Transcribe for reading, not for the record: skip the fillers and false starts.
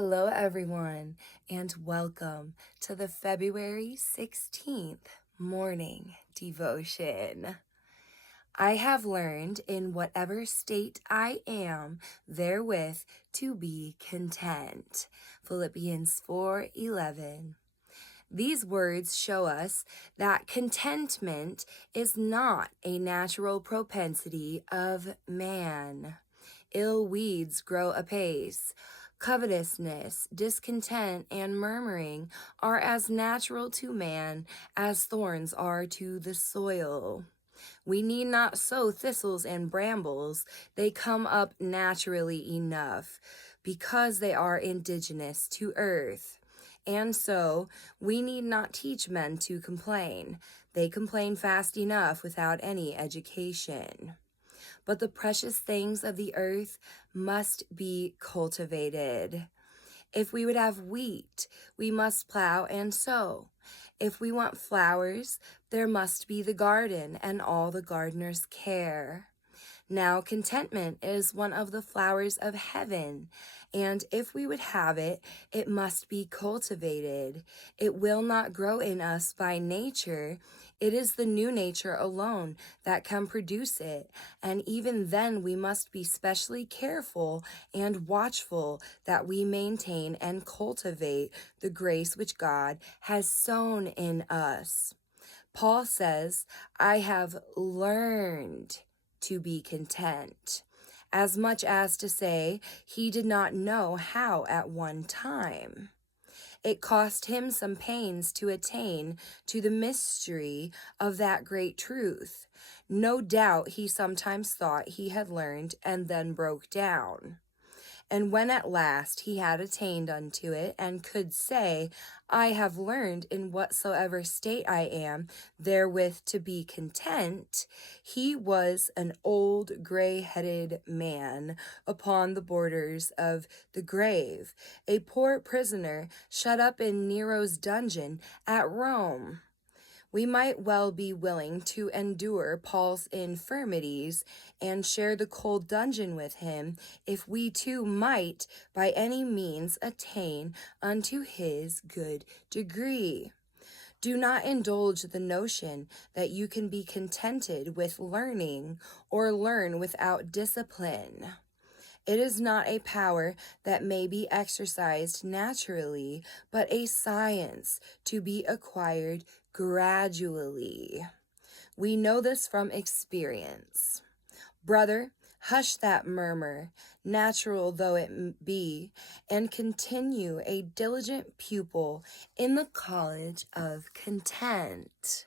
Hello, everyone, and welcome to the February 16th morning devotion. I have learned in whatever state I am therewith to be content. Philippians 4:11. These words show us that contentment is not a natural propensity of man. Ill weeds grow apace. Covetousness, discontent, and murmuring are as natural to man as thorns are to the soil. We need not sow thistles and brambles. They come up naturally enough because they are indigenous to earth. And so, we need not teach men to complain. They complain fast enough without any education. But the precious things of the earth must be cultivated. If we would have wheat, we must plow and sow. If we want flowers, there must be the garden and all the gardener's care. Now, contentment is one of the flowers of heaven, and if we would have it, it must be cultivated. It will not grow in us by nature. It is the new nature alone that can produce it, and even then we must be specially careful and watchful that we maintain and cultivate the grace which God has sown in us. Paul says, I have learned to be content, as much as to say he did not know how at one time. It cost him some pains to attain to the mystery of that great truth. No doubt he sometimes thought he had learned and then broke down. And when at last he had attained unto it, and could say, I have learned in whatsoever state I am therewith to be content, he was an old gray-headed man upon the borders of the grave, a poor prisoner shut up in Nero's dungeon at Rome. We might well be willing to endure Paul's infirmities and share the cold dungeon with him if we too might by any means attain unto his good degree. Do not indulge the notion that you can be contented with learning or learn without discipline. It is not a power that may be exercised naturally, but a science to be acquired gradually. We know this from experience. Brother, hush that murmur, natural though it be, and continue a diligent pupil in the college of content.